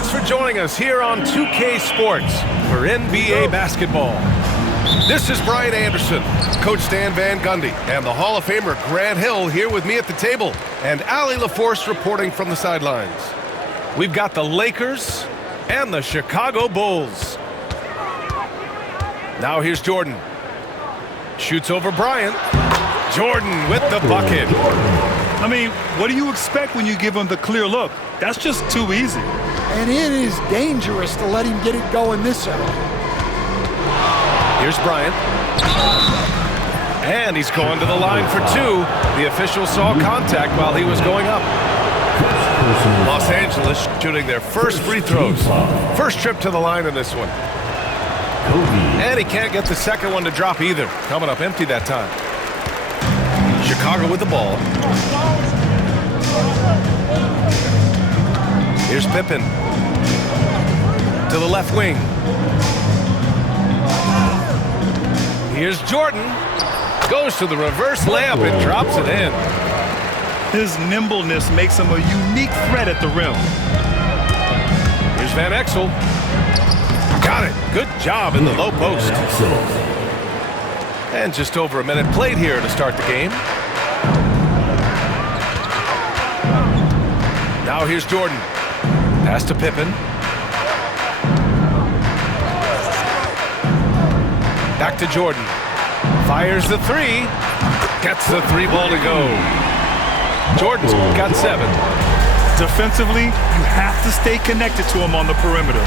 Thanks for joining us here on 2K Sports for NBA basketball. This is Brian Anderson, Coach Stan Van Gundy, and the Hall of Famer Grant Hill here with me at the table, and Allie LaForce reporting from the sidelines. We've got the Lakers and the Chicago Bulls. Now here's Jordan. Shoots over Bryant. Jordan with the bucket. I mean, what do you expect when you give him the clear look? That's just too easy. And it is dangerous to let him get it going this early. Here's Bryant. And he's going to the line for two. The official saw contact while he was going up. Los Angeles shooting their first free throws. First trip to the line in this one. And he can't get the second one to drop either. Coming up empty that time. Chicago with the ball. Here's Pippen. To the left wing. Here's Jordan. Goes to the reverse layup and drops it in. His nimbleness makes him a unique threat at the rim. Here's Van Exel. Got it. Good job in the low post. And just over a minute played here to start the game. Now here's Jordan. Pass to Pippen. Back to Jordan. Fires the three. Gets the three ball to go. Jordan's got 7. Defensively, you have to stay connected to him on the perimeter.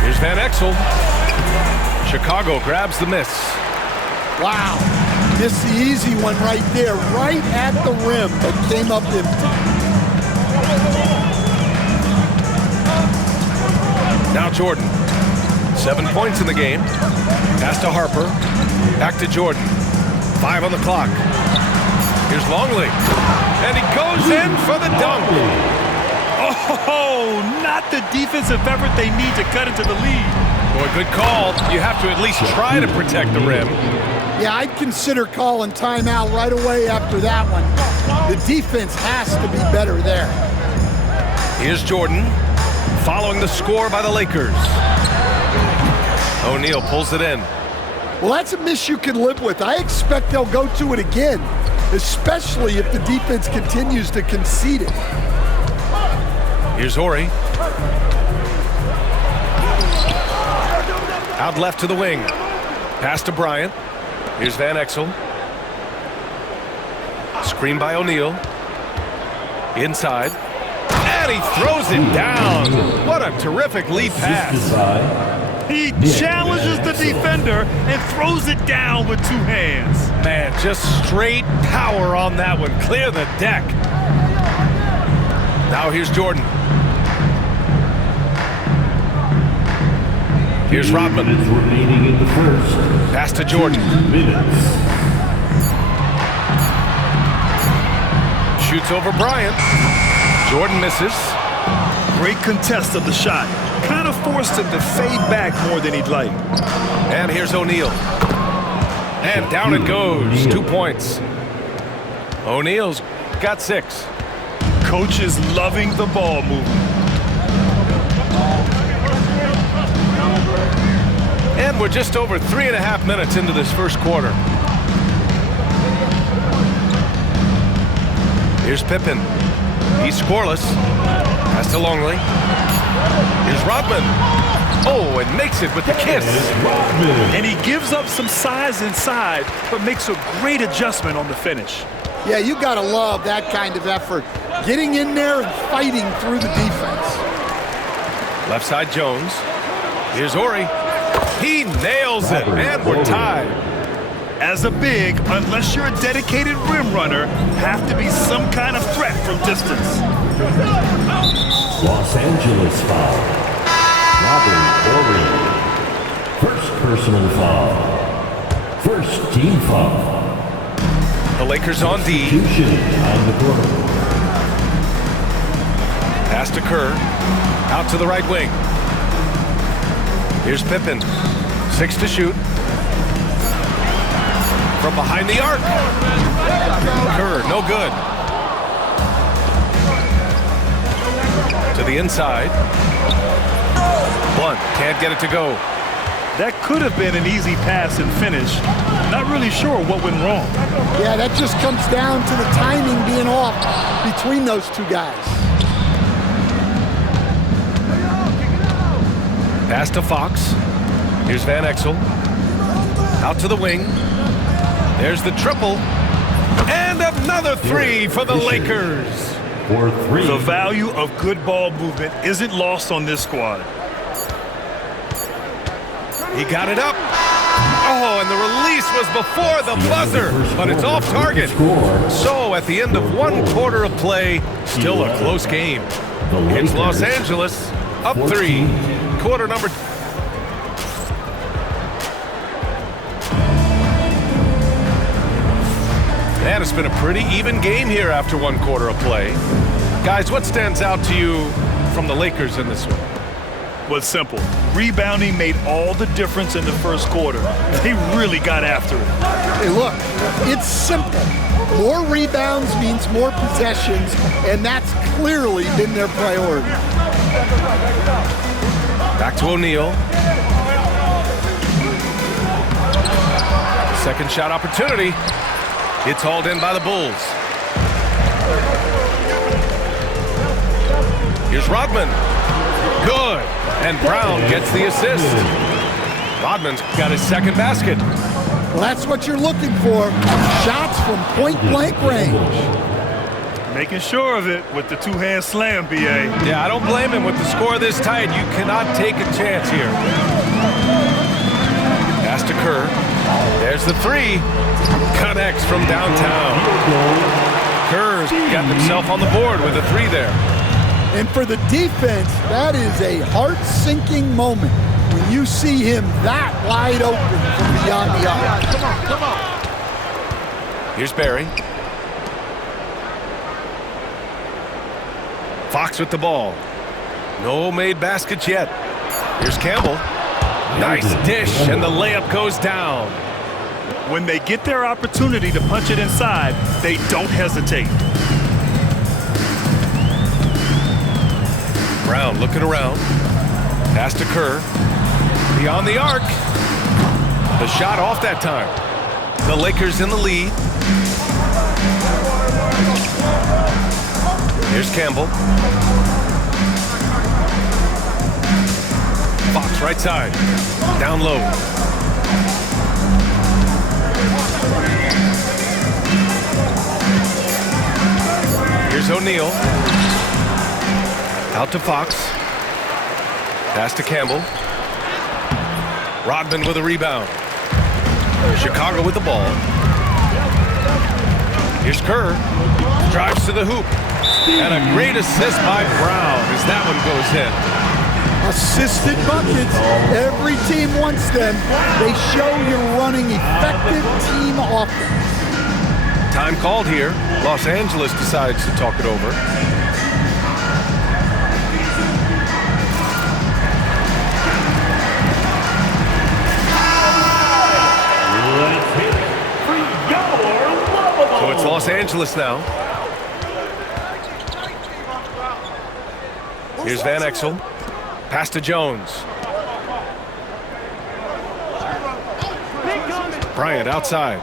Here's Van Exel. Chicago grabs the miss. Wow. Missed the easy one right there, right at the rim, but came up empty. Now Jordan. 7 points in the game. Pass to Harper. Back to Jordan. 5 on the clock. Here's Longley. And he goes in for the dunk. Oh, not the defensive effort they need to cut into the lead. Boy, good call. You have to at least try to protect the rim. Yeah, I'd consider calling timeout right away after that one. The defense has to be better there. Here's Jordan, following the score by the Lakers. O'Neal pulls it in. Well, that's a miss you can live with. I expect they'll go to it again, especially if the defense continues to concede it. Here's Horry. Out left to the wing. Pass to Bryant. Here's Van Exel. Screen by O'Neal. Inside. And he throws it down. What a terrific lead pass. He challenges the defender and throws it down with 2 hands. Man, just straight power on that one. Clear the deck. Now here's Jordan. Here's Rodman. Remaining in the first. Pass to Jordan. 2 minutes. Shoots over Bryant. Jordan misses. Great contest of the shot. Kind of forced him to fade back more than he'd like. And here's O'Neal. And down it goes. 2 points. O'Neal's got 6. Coach is loving the ball movement. And we're just over 3.5 minutes into this first quarter. Here's Pippen. He's scoreless. Pass to Longley. Here's Rodman. Oh, and makes it with the kiss. And he gives up some size inside, but makes a great adjustment on the finish. Yeah, you got to love that kind of effort. Getting in there and fighting through the defense. Left side Jones. Here's Horry. He nails it, and we're tied. As a big, unless you're a dedicated rim runner, have to be some kind of threat from distance. Los Angeles foul. Robert Horry. First personal foul. First team foul. The Lakers on D. Substitution on the court. Pass to Kerr. Out to the right wing. Here's Pippen. 6 to shoot. From behind the arc. Kerr, no good. the inside. Blunt can't get it to go. That could have been an easy pass and finish. Not really sure what went wrong. Yeah, that just comes down to the timing being off between those two guys. Pass to Fox. Here's Van Exel. Out to the wing. There's the triple. And another three for the Lakers. For three. The value of good ball movement isn't lost on this squad. He got it up. Oh, and the release was before the buzzer, but it's off target. So at the end of 1 quarter of play, still a close game. It's Los Angeles up 3. Quarter number. And it's been a pretty even game here after 1 quarter of play. Guys, what stands out to you from the Lakers in this one? Was simple. Rebounding made all the difference in the first quarter. They really got after it. Hey, look, it's simple. More rebounds means more possessions, and that's clearly been their priority. Back to O'Neal. Second shot opportunity. It's hauled in by the Bulls. Here's Rodman. Good. And Brown gets the assist. Rodman's got his second basket. Well, that's what you're looking for. Shots from point-blank range. Making sure of it with the two-hand slam, B.A. Yeah, I don't blame him with the score this tight. You cannot take a chance here. Pass to Kerr. There's the three. Connects from downtown. Kerr's got himself on the board with a three there. And for the defense, that is a heart-sinking moment when you see him that wide open from beyond the arc. Come on. Here's Barry. Fox with the ball. No made baskets yet. Here's Campbell. Nice dish, and the layup goes down. When they get their opportunity to punch it inside, they don't hesitate. Brown looking around. Pass to Kerr. Beyond the arc. The shot off that time. The Lakers in the lead. Here's Campbell. Fox right side. Down low. Here's O'Neal. Out to Fox. Pass to Campbell. Rodman with a rebound. Chicago with the ball. Here's Kerr. Drives to the hoop. And a great assist by Brown as that one goes in. Assisted buckets. Every team wants them. They show you're running effective team offense. Time called here. Los Angeles decides to talk it over. So it's Los Angeles now. Here's Van Exel. Pass to Jones. Bryant outside.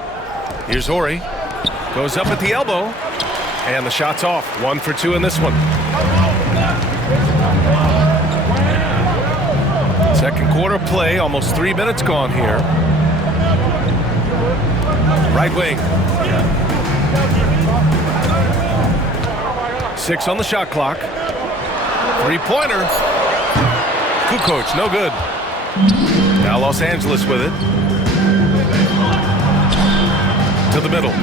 Here's Ori. Goes up at the elbow. And the shot's off. 1 for 2 in this one. Second quarter play. Almost 3 minutes gone here. Right wing. 6 on the shot clock. Three-pointer. Kukoc, no good. Now Los Angeles with it. To the middle.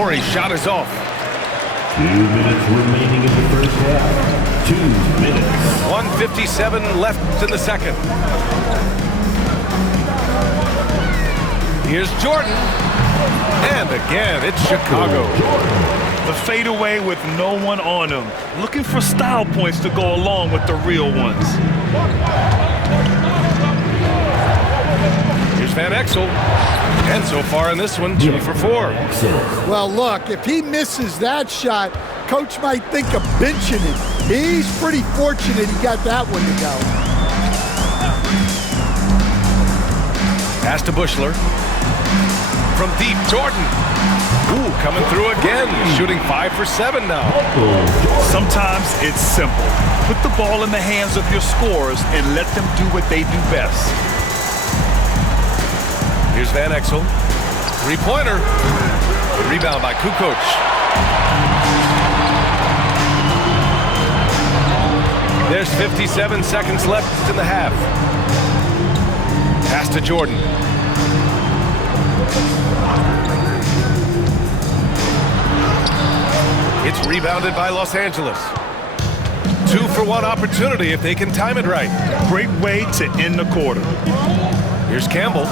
Ori shot is off. 2 minutes remaining in the first half. 2 minutes. 1:57 left in the second. Here's Jordan. And again, it's Chicago. The fadeaway with no one on him. Looking for style points to go along with the real ones. Here's Van Exel. And so far in this one, 2 for 4. Well, look, if he misses that shot, coach might think of benching him. He's pretty fortunate he got that one to go. Pass to Buechler. From deep, Jordan. Ooh, coming through again. Shooting 5 for 7 now. Sometimes it's simple. Put the ball in the hands of your scorers and let them do what they do best. Here's Van Exel. Three-pointer. Rebound by Kukoc. There's 57 seconds left in the half. Pass to Jordan. It's rebounded by Los Angeles. 2-for-1 opportunity if they can time it right. Great way to end the quarter. Here's Campbell.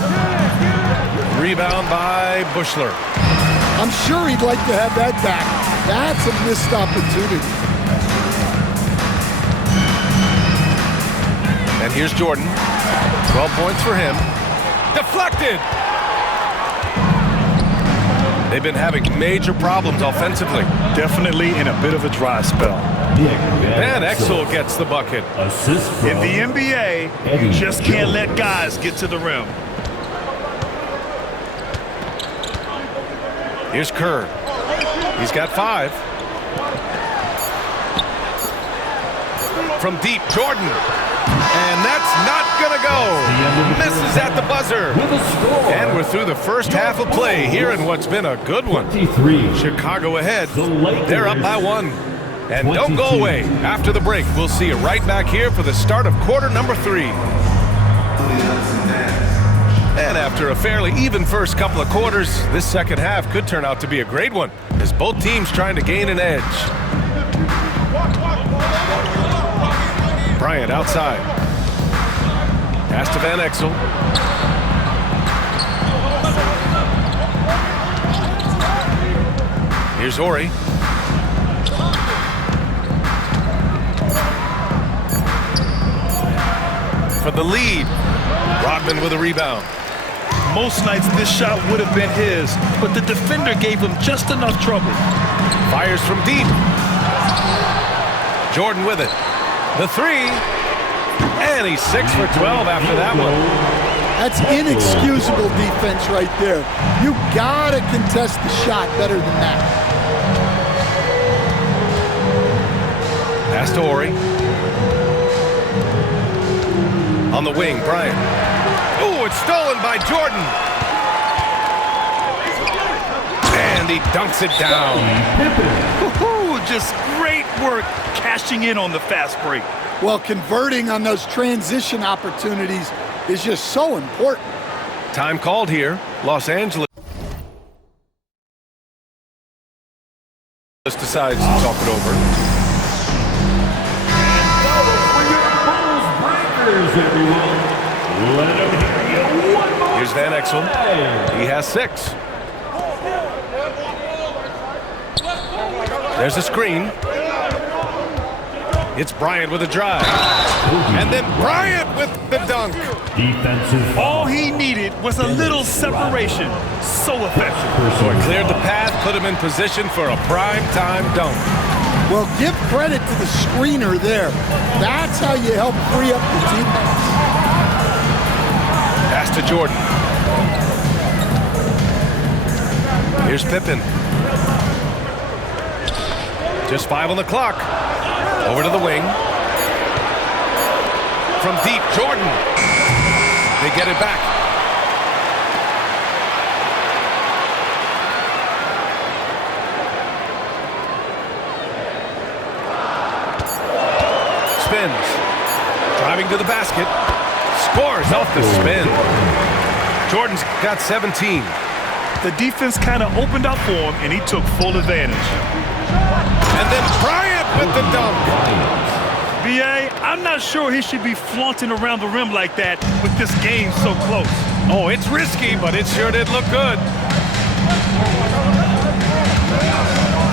Rebound by Buechler. I'm sure he'd like to have that back. That's a missed opportunity. And here's Jordan. 12 points for him. Deflected! They've been having major problems offensively. Definitely in a bit of a dry spell. Van Exel gets the bucket. Assist from In the NBA, you just can't let guys get to the rim. Here's Kerr. He's got 5. From deep, Jordan. And that's not gonna go. Misses at the buzzer. with a score. And we're through the first half of play here in what's been a good one. 23. Chicago ahead. The Lakers. They're up by 1. And don't go 22. away. After the break, we'll see you right back here for the start of quarter number 3. And after a fairly even first couple of quarters, this second half could turn out to be a great one, as both teams trying to gain an edge. Bryant outside. Pass to Van Exel. Here's Horry. For the lead. Rodman with a rebound. Most nights this shot would have been his, but the defender gave him just enough trouble. Fires from deep. Jordan with it. The 3. And he's 6 for 12 after that one. That's inexcusable defense right there. You gotta contest the shot better than that. Pass to Horry. On the wing, Bryant. Ooh, it's stolen by Jordan. And he dunks it down. Woohoo! Just great work cashing in on the fast break. Well, converting on those transition opportunities is just so important. Time called here. Los Angeles decides to talk it over. Everyone. Let them hear you one more. Here's Van Exel. He has 6. There's a screen. It's Bryant with a drive. And then Bryant with the dunk. Defensive. All he needed was a little separation. So effective. Cleared the path, put him in position for a prime-time dunk. Well, give credit to the screener there. That's how you help free up the teammates. Pass to Jordan. Here's Pippen. Just 5 on the clock. Over to the wing. From deep, Jordan. They get it back. Spins. Driving to the basket. Scores off the spin. Jordan's got 17. The defense kind of opened up for him, and he took full advantage. And then Bryant with the dunk. B.A., I'm not sure he should be flaunting around the rim like that with this game so close. Oh, it's risky, but it sure did look good.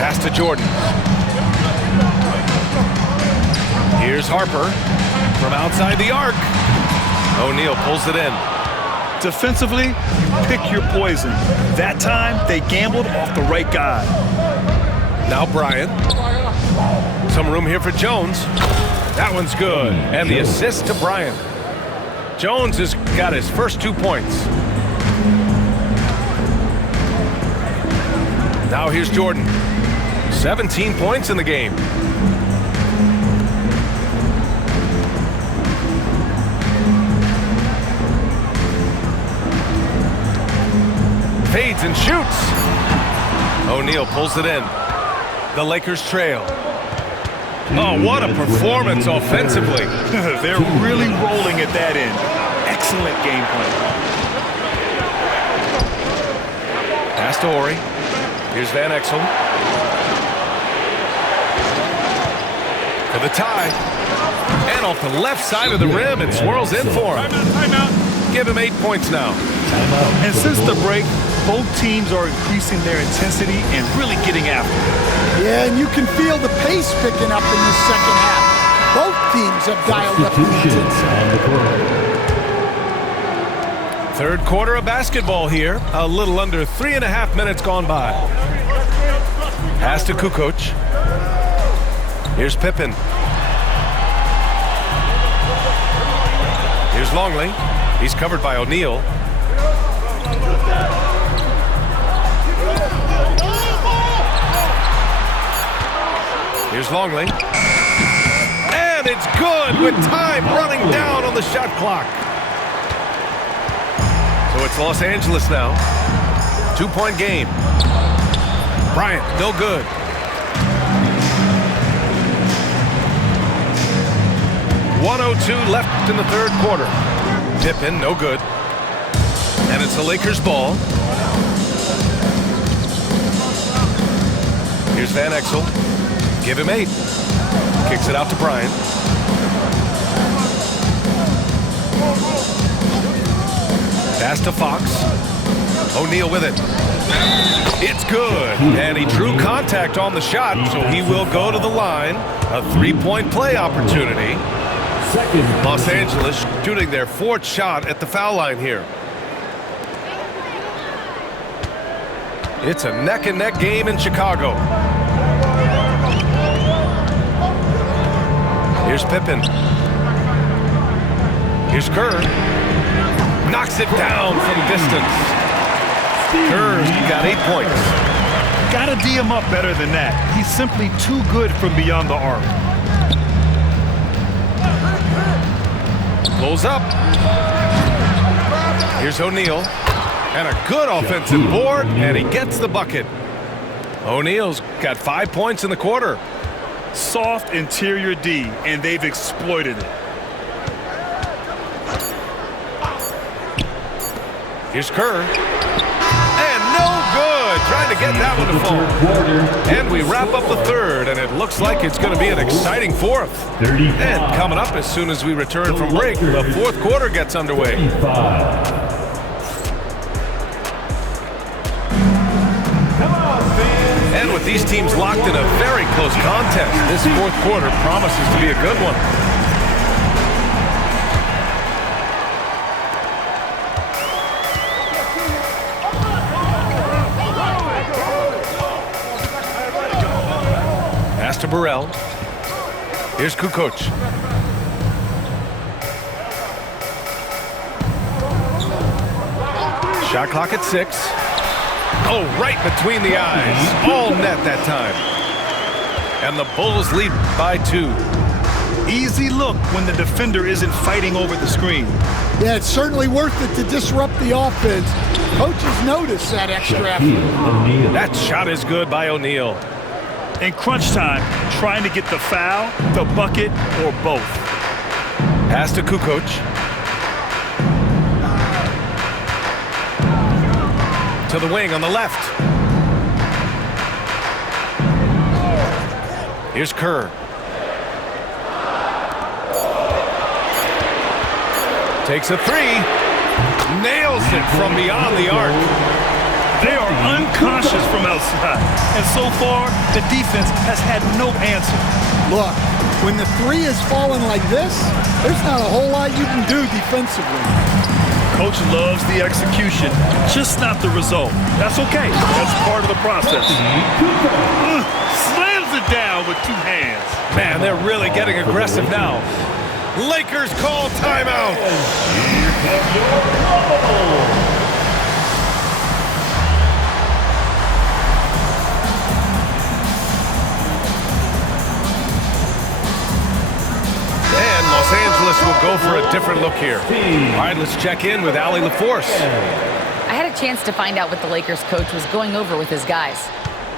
Pass to Jordan. Here's Harper from outside the arc. O'Neal pulls it in. Defensively, you pick your poison. That time, they gambled off the right guy. Now Bryant. Some room here for Jones. That one's good. And the assist to Bryant. Jones has got his first 2 points. Now here's Jordan. 17 points in the game. Fades and shoots. O'Neal pulls it in. The Lakers trail. Oh, what a performance offensively. They're really rolling at that end. Excellent game plan. Pass to Horry. Here's Van Exel. For the tie. And off the left side of the rim, it swirls in for him. Timeout. Give him 8 points now. And since the break, both teams are increasing their intensity and really getting after it. Yeah, and you can feel the pace picking up in this second half. Both teams have dialed up the intensity. Third quarter of basketball here. A little under 3.5 minutes gone by. Pass to Kukoc. Here's Pippen. Here's Longley. He's covered by O'Neal. Here's Longley. And it's good with time running down on the shot clock. So it's Los Angeles now. 2-point game. Bryant, no good. .102 left in the third quarter. Pippen, no good. And it's the Lakers' ball. Here's Van Exel. Give him 8. Kicks it out to Bryant. Pass to Fox. O'Neal with it. It's good. And he drew contact on the shot, so he will go to the line. A 3-point play opportunity. Los Angeles shooting their 4th shot at the foul line here. It's a neck-and-neck game in Chicago. Here's Pippen. Here's Kerr. Knocks it down from distance. Kerr's got 8 points. Gotta D him up better than that. He's simply too good from beyond the arc. Pulls up. Here's O'Neal. And a good offensive board, and he gets the bucket. O'Neal's got 5 points in the quarter. Soft interior D, and they've exploited it. Here's Kerr. And no good. Trying to get that one to fall. And we wrap up the third, and it looks like it's going to be an exciting fourth. And coming up as soon as we return from break, the fourth quarter gets underway. And with these teams locked in a very close contest, this fourth quarter promises to be a good one. Pass to Burrell. Here's Kukoc. Shot clock at 6. Oh, right between the eyes. All net that time. And the Bulls lead by 2. Easy look when the defender isn't fighting over the screen. Yeah, it's certainly worth it to disrupt the offense. Coaches notice that extra effort. That shot is good by O'Neal. In crunch time, trying to get the foul, the bucket, or both. Pass to Kukoc. To the wing on the left. Here's Kerr. Takes a 3. Nails it from beyond the arc. They are unconscious from outside. And so far, the defense has had no answer. Look, when the 3 is falling like this, there's not a whole lot you can do defensively. Coach loves the execution, just not the result. That's okay. That's part of the process. it down with 2 hands. Man, they're really getting aggressive now. Lakers call timeout. Here comes your trouble. And Los Angeles will go for a different look here. All right, let's check in with Allie LaForce. I had a chance to find out what the Lakers coach was going over with his guys.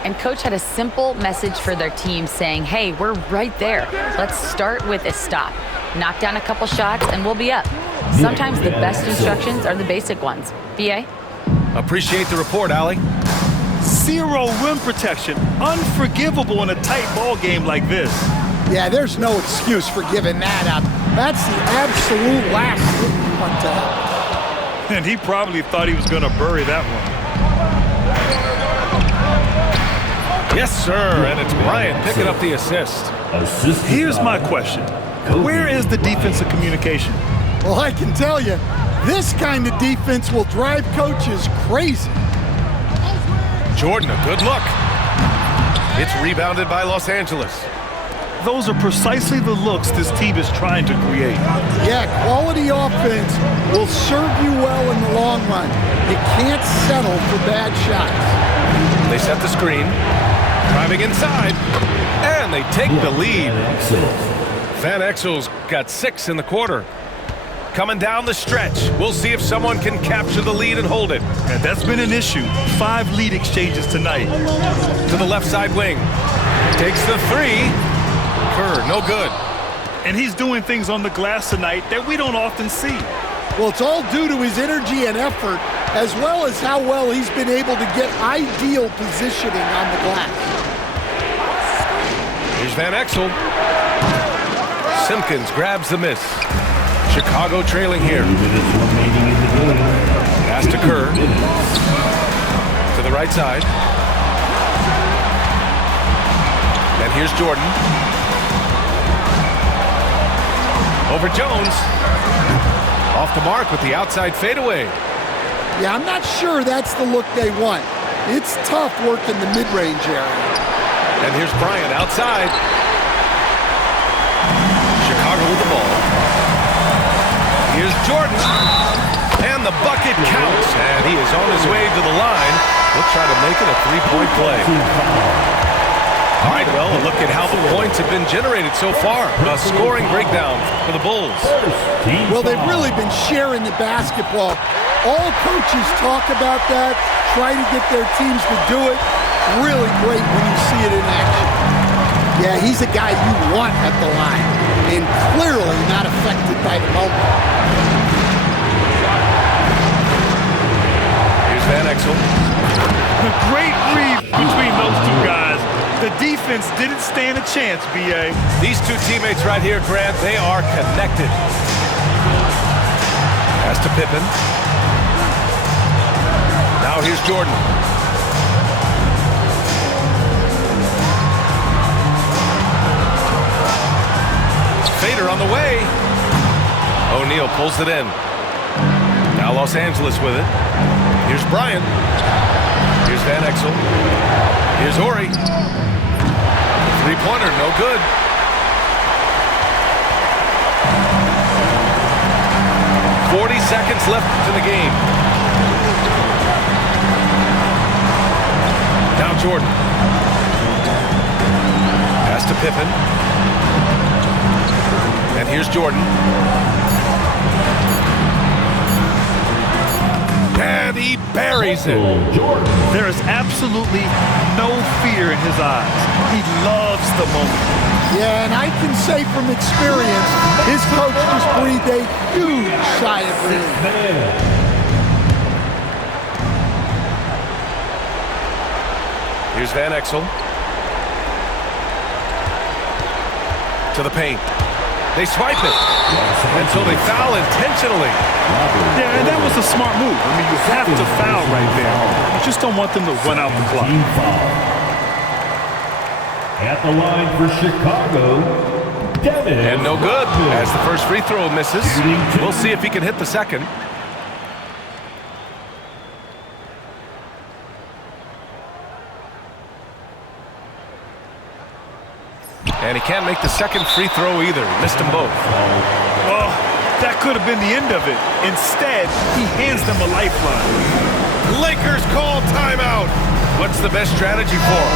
And coach had a simple message for their team saying, hey, we're right there. Let's start with a stop. Knock down a couple shots and we'll be up. Sometimes the best instructions are the basic ones. B.A.? Appreciate the report, Allie. 0 rim protection. Unforgivable in a tight ball game like this. Yeah, there's no excuse for giving that up. That's the absolute last thing you want to happen. And he probably thought he was going to bury that one. Yes, sir, and it's Bryant picking up the assist. Here's my question. Where is the defensive communication? Well, I can tell you, this kind of defense will drive coaches crazy. Jordan, a good look. It's rebounded by Los Angeles. Those are precisely the looks this team is trying to create. Yeah, quality offense will serve you well in the long run. You can't settle for bad shots. They set the screen, driving inside, and they take the lead. Van Exel's got 6 in the quarter. Coming down the stretch, we'll see if someone can capture the lead and hold it. And that's been an issue. 5 lead exchanges tonight. To the left side wing. Takes the 3. Kerr, no good. And he's doing things on the glass tonight that we don't often see. Well, it's all due to his energy and effort, as well as how well he's been able to get ideal positioning on the glass. Here's Van Exel. Simpkins grabs the miss. Chicago trailing here. 2 minutes remaining in the game. Pass to Kerr. To the right side. And here's Jordan. Over Jones. Off the mark with the outside fadeaway. Yeah, I'm not sure that's the look they want. It's tough working the mid-range area. And here's Bryant outside. Chicago with the ball. Here's Jordan. And the bucket counts. And he is on his way to the line. He'll try to make it a 3-point play. All right, well, a look at how the points have been generated so far. A scoring breakdown for the Bulls. Well, they've really been sharing the basketball. All coaches talk about that, try to get their teams to do it. Really great when you see it in action. Yeah, he's a guy you want at the line, and clearly not affected by the moment. Here's Van Exel. A great read between those 2 guys. The defense didn't stand a chance, B.A. These 2 teammates right here, Grant, they are connected. Pass to Pippen. Now here's Jordan. Fader on the way. O'Neal pulls it in. Now Los Angeles with it. Here's Bryant. Here's Van Exel. Here's Horry. 3-pointer, no good. Seconds left in the game. Now Jordan. Pass to Pippen. And here's Jordan. And he buries it. There is absolutely no fear in his eyes. He loves the moment. Yeah, and I can say from experience, his coach just breathed a huge sigh of relief. Here's Van Exel. To the paint. They swipe it. And so they foul intentionally. Yeah, and that was a smart move. I mean, you have to foul right there. You just don't want them to run out the clock. At the line for Chicago, Dennis. And no good as the first free throw misses. We'll see if he can hit the second. And he can't make the second free throw either. Missed them both. Oh, that could have been the end of it. Instead, he hands them a lifeline. Lakers call timeout. What's the best strategy for him?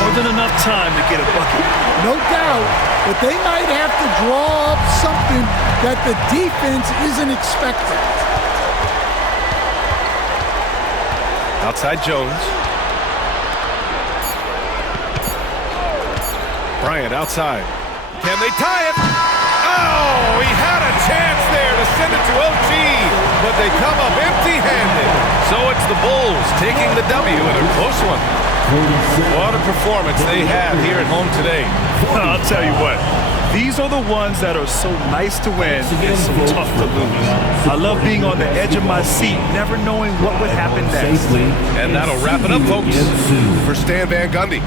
More than enough time to get a bucket. No doubt, but they might have to draw up something that the defense isn't expecting. Outside Jones. Bryant outside. Can they tie it? Oh, he had a chance there to send it to OT, but they come up empty-handed. So it's the Bulls taking the W in a close one. What a performance they had here at home today. I'll tell you what, these are the ones that are so nice to win and so tough to lose. I love being on the edge of my seat, never knowing what would happen next. And that'll wrap it up, folks. For Stan Van Gundy.